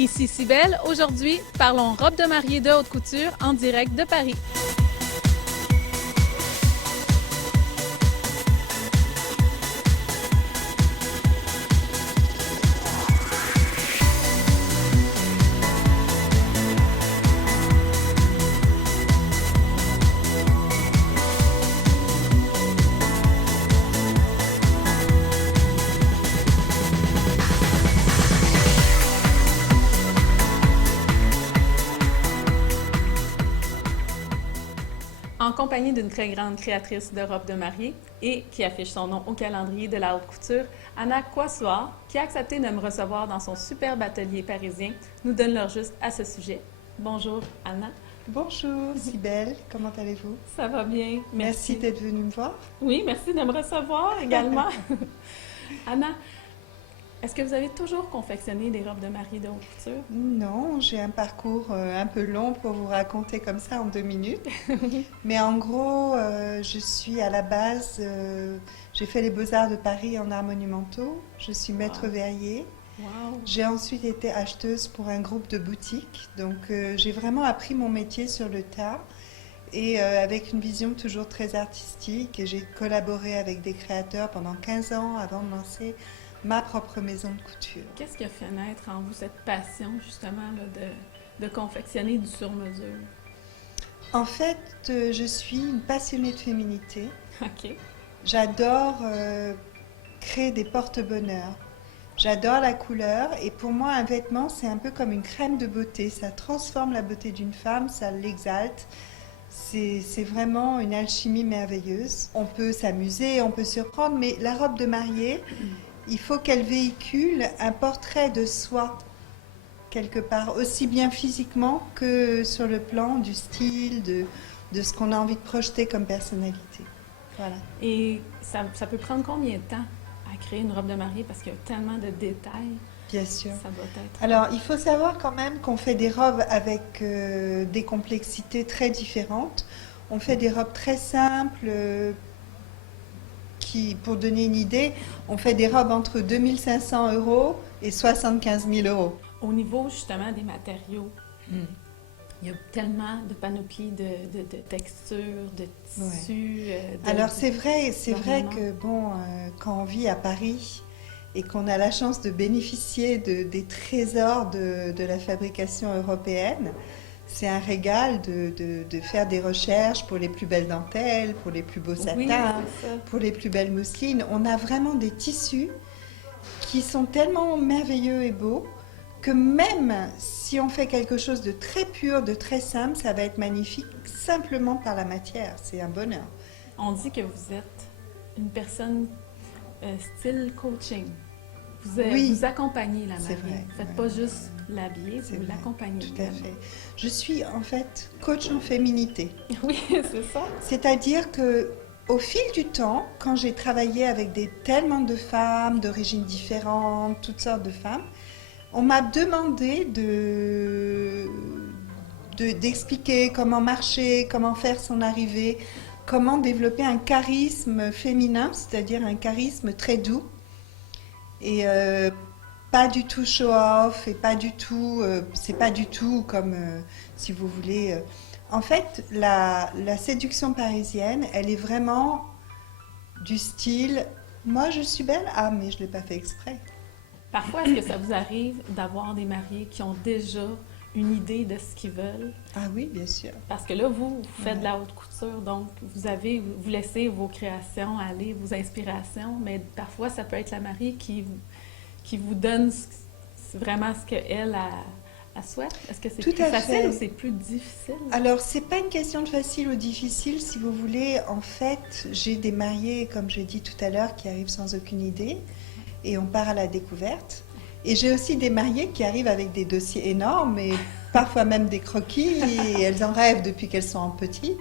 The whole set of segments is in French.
Ici Cybelle, aujourd'hui, parlons robe de mariée de haute couture en direct de Paris. En compagnie d'une très grande créatrice de robes de mariée et qui affiche son nom au calendrier de la haute couture, Anna Coissoir, qui a accepté de me recevoir dans son superbe atelier parisien, nous donne leur juste à ce sujet. Bonjour Anna. Bonjour Cybelle, comment allez-vous? Ça va bien, Merci d'être venue me voir. Oui, merci de me recevoir également. Anna, est-ce que vous avez toujours confectionné des robes de mariée de haute couture? Non, j'ai un parcours un peu long pour vous raconter comme ça en 2 minutes. Mais en gros, je suis à la base, j'ai fait les Beaux-Arts de Paris en arts monumentaux. Je suis maître verrier. Wow. J'ai ensuite été acheteuse pour un groupe de boutiques. Donc j'ai vraiment appris mon métier sur le tas. Et avec une vision toujours très artistique. Et j'ai collaboré avec des créateurs pendant 15 ans avant de lancer ma propre maison de couture. Qu'est-ce qui a fait naître en vous cette passion justement là, de confectionner du sur-mesure? En fait, je suis une passionnée de féminité. OK. J'adore créer des porte-bonheur. J'adore la couleur et pour moi, un vêtement, c'est un peu comme une crème de beauté. Ça transforme la beauté d'une femme, ça l'exalte. C'est vraiment une alchimie merveilleuse. On peut s'amuser, on peut surprendre, mais la robe de mariée, il faut qu'elle véhicule un portrait de soi, quelque part, aussi bien physiquement que sur le plan du style, de ce qu'on a envie de projeter comme personnalité. Voilà. Et ça peut prendre combien de temps à créer une robe de mariée parce qu'il y a tellement de détails? Bien sûr. Ça doit être... Alors, il faut savoir quand même qu'on fait des robes avec des complexités très différentes. On fait des robes très simples, pour donner une idée, on fait des robes entre 2 500 € et 75 000 €. Au niveau justement des matériaux, il y a tellement de panoplies de textures, de tissus. Alors c'est vrai que bon, quand on vit à Paris et qu'on a la chance de bénéficier des trésors de la fabrication européenne, c'est un régal de faire des recherches pour les plus belles dentelles, pour les plus beaux satins, pour les plus belles mousselines. On a vraiment des tissus qui sont tellement merveilleux et beaux que même si on fait quelque chose de très pur, de très simple, ça va être magnifique simplement par la matière. C'est un bonheur. On dit que vous êtes une personne style coaching. Vous accompagnez la mariée. Vrai, vous ne faites pas juste l'habiller, vous l'accompagnez. Tout à fait. Je suis en fait coach en féminité. Oui, c'est ça. C'est-à-dire que au fil du temps, quand j'ai travaillé avec tellement de femmes d'origines différentes, toutes sortes de femmes, on m'a demandé d'expliquer comment marcher, comment faire son arrivée, comment développer un charisme féminin, c'est-à-dire un charisme très doux et pas du tout show-off et pas du tout, c'est pas du tout comme si vous voulez. En fait, la séduction parisienne, elle est vraiment du style « moi je suis belle, ah mais je l'ai pas fait exprès ». Parfois, est-ce que ça vous arrive d'avoir des mariés qui ont déjà une idée de ce qu'ils veulent? Ah oui, bien sûr. Parce que là, vous faites de la haute couture, donc vous laissez vos créations aller, vos inspirations, mais parfois, ça peut être la mariée qui vous donne vraiment ce qu'elle a souhaite. Est-ce que c'est plus facile ou c'est plus difficile? Alors, c'est pas une question de facile ou difficile, si vous voulez. En fait, j'ai des mariés, comme j'ai dit tout à l'heure, qui arrivent sans aucune idée. Et on part à la découverte. Et j'ai aussi des mariées qui arrivent avec des dossiers énormes et parfois même des croquis. Et elles en rêvent depuis qu'elles sont petites.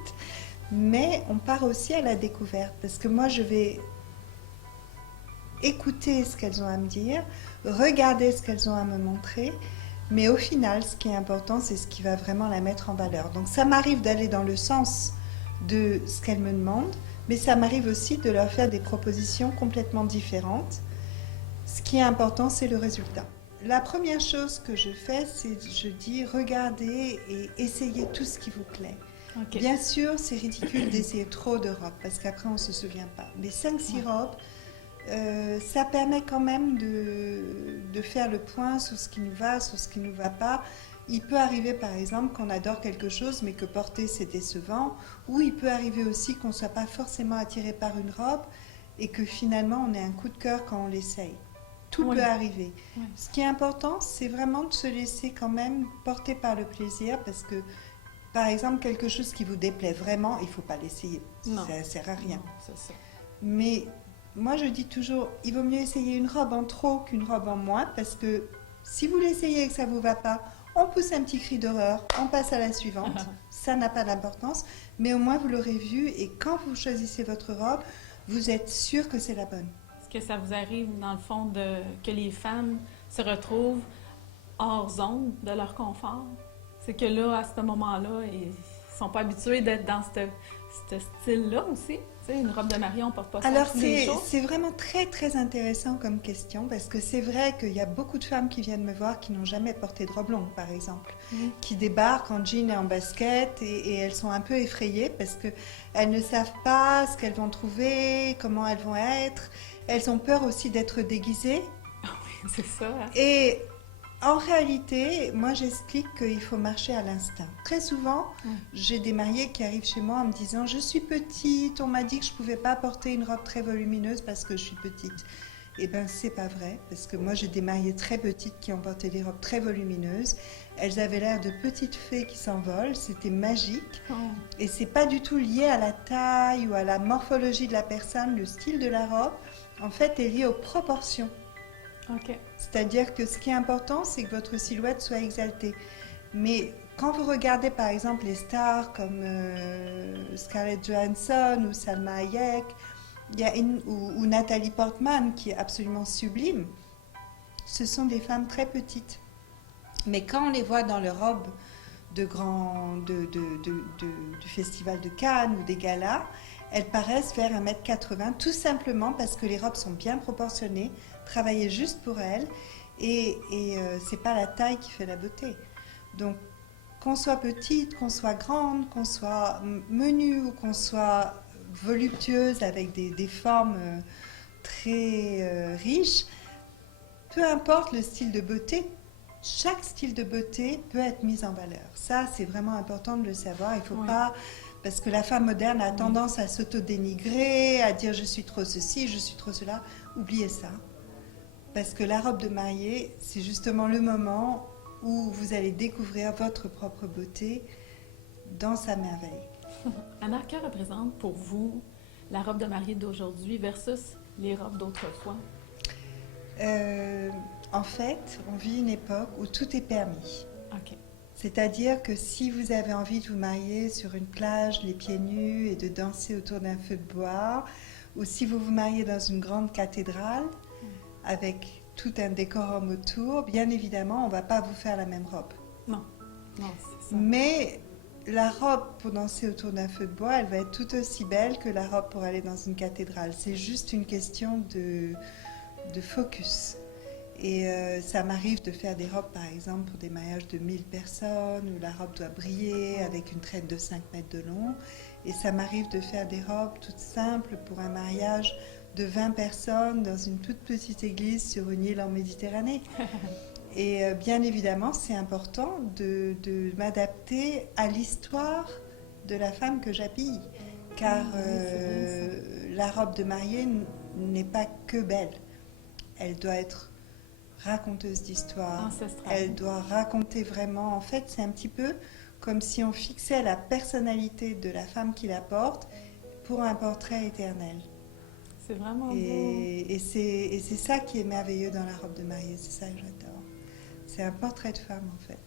Mais on part aussi à la découverte parce que moi, je vais écouter ce qu'elles ont à me dire, regarder ce qu'elles ont à me montrer. Mais au final, ce qui est important, c'est ce qui va vraiment la mettre en valeur. Donc ça m'arrive d'aller dans le sens de ce qu'elles me demandent, mais ça m'arrive aussi de leur faire des propositions complètement différentes. Ce qui est important, c'est le résultat. la première chose que je fais, c'est je dis regardez et essayez tout ce qui vous plaît. OK. Bien sûr, c'est ridicule d'essayer trop de robes parce qu'après on ne se souvient pas. Mais 5-6 Ouais. robes, ça permet quand même de faire le point sur ce qui nous va, sur ce qui ne nous va pas. Il peut arriver par exemple qu'on adore quelque chose mais que porter c'est décevant, ou il peut arriver aussi qu'on ne soit pas forcément attiré par une robe et que finalement on ait un coup de cœur quand on l'essaye. Tout Oui. peut arriver. Oui. Ce qui est important, c'est vraiment de se laisser quand même porter par le plaisir parce que par exemple quelque chose qui vous déplaît vraiment, il ne faut pas l'essayer. Non. Ça ne sert à rien. Non, c'est ça. Mais moi, je dis toujours, il vaut mieux essayer une robe en trop qu'une robe en moins, parce que si vous l'essayez et que ça ne vous va pas, on pousse un petit cri d'horreur, on passe à la suivante. Ça n'a pas d'importance, mais au moins vous l'aurez vu, et quand vous choisissez votre robe, vous êtes sûr que c'est la bonne. Est-ce que ça vous arrive, dans le fond, que les femmes se retrouvent hors zone de leur confort? C'est que là, à ce moment-là, ils ne sont pas habitués d'être dans ce style-là aussi. Tu sais, une robe de mariée, on ne porte pas ça Alors tous les jours. c'est vraiment très très intéressant comme question, parce que c'est vrai qu'il y a beaucoup de femmes qui viennent me voir qui n'ont jamais porté de robe longue, par exemple, qui débarquent en jean et en basket, et elles sont un peu effrayées parce qu'elles ne savent pas ce qu'elles vont trouver, comment elles vont être. Elles ont peur aussi d'être déguisées. Ah oui, c'est ça. Hein? Et en réalité, moi j'explique qu'il faut marcher à l'instinct. Très souvent, j'ai des mariées qui arrivent chez moi en me disant « Je suis petite, on m'a dit que je ne pouvais pas porter une robe très volumineuse parce que je suis petite. » Eh bien, c'est pas vrai, parce que moi j'ai des mariées très petites qui ont porté des robes très volumineuses. Elles avaient l'air de petites fées qui s'envolent, c'était magique. Oh. Et c'est pas du tout lié à la taille ou à la morphologie de la personne, le style de la robe. En fait, est lié aux proportions. OK. C'est-à-dire que ce qui est important, c'est que votre silhouette soit exaltée. Mais quand vous regardez par exemple les stars comme Scarlett Johansson ou Salma Hayek ou Nathalie Portman, qui est absolument sublime, ce sont des femmes très petites. Mais quand on les voit dans leurs robes du festival de Cannes ou des galas, elles paraissent faire 1m80, tout simplement parce que les robes sont bien proportionnées, travaillées juste pour elles, et c'est pas la taille qui fait la beauté. Donc, qu'on soit petite, qu'on soit grande, qu'on soit menue ou qu'on soit voluptueuse avec des formes très riches, peu importe le style de beauté, chaque style de beauté peut être mis en valeur. Ça, c'est vraiment important de le savoir. Il ne faut pas... Parce que la femme moderne a tendance à s'auto-dénigrer, à dire « je suis trop ceci, je suis trop cela ». Oubliez ça. Parce que la robe de mariée, c'est justement le moment où vous allez découvrir votre propre beauté dans sa merveille. Anna, que représente pour vous la robe de mariée d'aujourd'hui versus les robes d'autrefois? En fait, on vit une époque où tout est permis. OK. C'est-à-dire que si vous avez envie de vous marier sur une plage, les pieds nus, et de danser autour d'un feu de bois, ou si vous vous mariez dans une grande cathédrale, avec tout un décorum autour, bien évidemment, on ne va pas vous faire la même robe. Non, c'est ça. Mais la robe pour danser autour d'un feu de bois, elle va être tout aussi belle que la robe pour aller dans une cathédrale. C'est juste une question de focus. Et ça m'arrive de faire des robes, par exemple, pour des mariages de 1000 personnes, où la robe doit briller avec une traîne de 5 mètres de long. Et ça m'arrive de faire des robes toutes simples pour un mariage de 20 personnes dans une toute petite église sur une île en Méditerranée. Et bien évidemment, c'est important de m'adapter à l'histoire de la femme que j'habille. Car la robe de mariée n'est pas que belle. Elle doit être raconteuse d'histoire. Ancestrale. Elle doit raconter vraiment. En fait, c'est un petit peu comme si on fixait la personnalité de la femme qui la porte pour un portrait éternel. C'est vraiment beau. Et c'est ça qui est merveilleux dans la robe de mariée. C'est ça que j'adore. C'est un portrait de femme, en fait.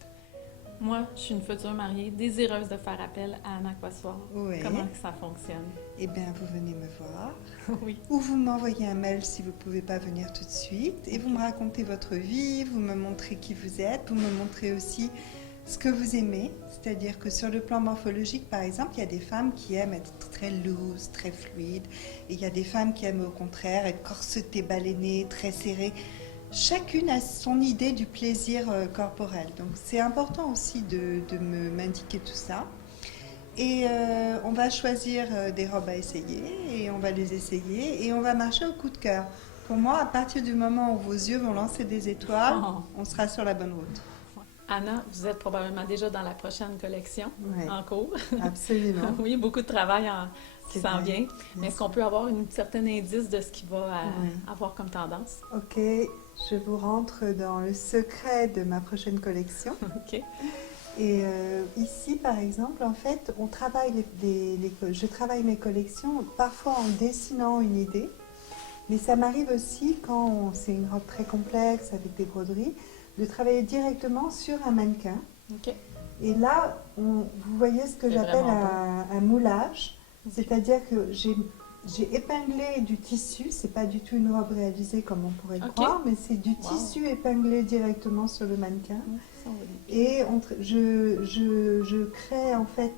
Moi, je suis une future mariée, désireuse de faire appel à Anna Coissoir. Oui. Comment que ça fonctionne? Eh bien, vous venez me voir. Oui. Ou vous m'envoyez un mail si vous ne pouvez pas venir tout de suite. Et vous me racontez votre vie, vous me montrez qui vous êtes, vous me montrez aussi ce que vous aimez. C'est-à-dire que sur le plan morphologique, par exemple, il y a des femmes qui aiment être très loose, très fluide. Et il y a des femmes qui aiment au contraire être corsetées, baleinées, très serrées. chacune a son idée du plaisir corporel. Donc c'est important aussi de m'indiquer tout ça. Et on va choisir des robes à essayer et on va les essayer et on va marcher au coup de cœur. Pour moi, à partir du moment où vos yeux vont lancer des étoiles, on sera sur la bonne route. Anna, vous êtes probablement déjà dans la prochaine collection en cours. Absolument. Oui, beaucoup de travail qui s'en vient. Mais est-ce qu'on peut avoir un certain indice de ce qui va avoir comme tendance? Ok, je vous rentre dans le secret de ma prochaine collection. Ok. Et ici, par exemple, en fait, on travaille je travaille mes collections parfois en dessinant une idée, mais ça m'arrive aussi quand c'est une robe très complexe avec des broderies, de travailler directement sur un mannequin. Ok. Et là, vous voyez ce que j'appelle un moulage, c'est-à-dire que j'ai épinglé du tissu, c'est pas du tout une robe réalisée comme on pourrait le croire, mais c'est du tissu épinglé directement sur le mannequin. Et je crée en fait,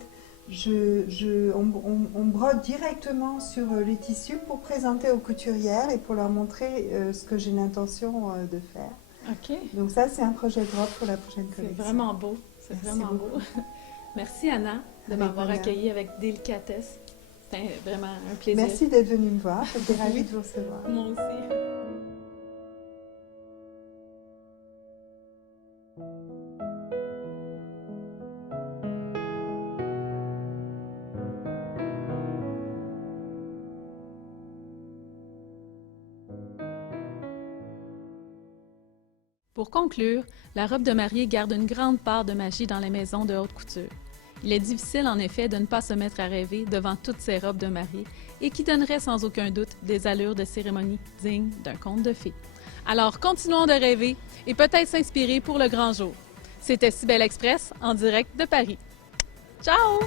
on brode directement sur les tissus pour présenter aux couturières et pour leur montrer ce que j'ai l'intention de faire. Ok. Donc ça, c'est un projet de robe pour la prochaine collection. C'est vraiment beau. C'est vraiment beau. Merci Anna de m'avoir accueillie avec délicatesse. C'était vraiment un plaisir. Merci d'être venue me voir. J'étais ravie de vous recevoir. Moi aussi. Pour conclure, la robe de mariée garde une grande part de magie dans les maisons de haute couture. Il est difficile en effet de ne pas se mettre à rêver devant toutes ces robes de mariée et qui donneraient sans aucun doute des allures de cérémonie dignes d'un conte de fées. Alors continuons de rêver et peut-être s'inspirer pour le grand jour. C'était Cybelle Express en direct de Paris. Ciao!